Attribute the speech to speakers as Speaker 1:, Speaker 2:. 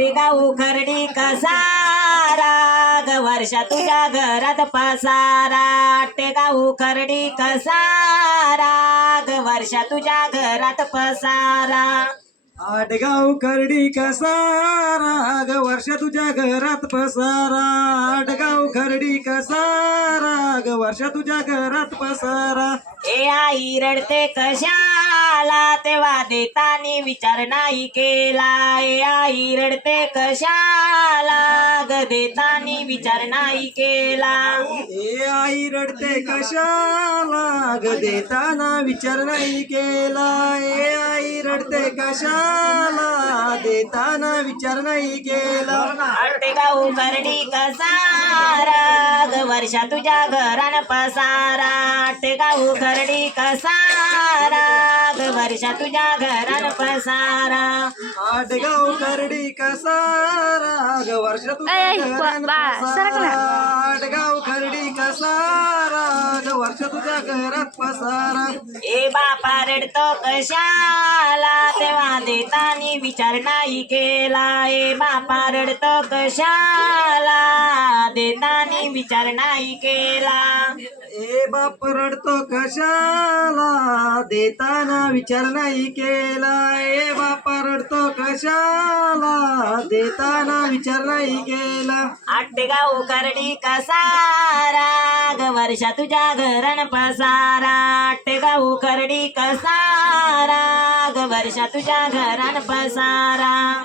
Speaker 1: टिकाऊ खरडी कसारा ग वर्षा तुझ्या घरात पसारा. टेकाऊ खरडी कसारा ग वर्षा तुझ्या घरात पसारा.
Speaker 2: आडगाव करडी कसारा ग वर्ष तुझ्या घरात पसारा. आडगाव खरडी कसारा ग वर्ष तुझ्या घरात पसारा.
Speaker 1: ए आई रडते कशाला? तेव्हा देतानी विचार नाही केला. ए आई रडते कशाला? ग देतानी विचार नाही केला.
Speaker 2: ए आई रडते कशाला? ग देताना विचार नाही केला. ए आई रडते कशाला? देताना विचार नाही केला.
Speaker 1: आटेगाव करडी कसारा ग वर्षा तुझ्या घरान पसारा. आटेगाव करडी कसारा ग वर्षा तुझ्या घरान पसारा.
Speaker 2: आडगाव करडी कसारा ग वर्ष तुझ्या
Speaker 3: ऐ,
Speaker 2: घरात
Speaker 3: बा- सरक ना.
Speaker 2: पसारा. आडगाव करडी कसारा ग वर्ष तुझ्या घरात पसारा.
Speaker 1: ए बापा रडतो कशाला? तेव्हा देतानी विचार नाही केला. ए बापा रडतो कशाला? देतानी विचार नाही केला.
Speaker 2: ए बाप रडतो कशाला? देताना विचार नाही केला. ए बाप रडतो कशाला? देताना विचार नाही केला.
Speaker 1: आटेगाव करडी कसारा? वर्षा तुझ्या घरान पसारा आटेगाव करडी कसारा. ग वर्षा तुझ्या घरान पसारा.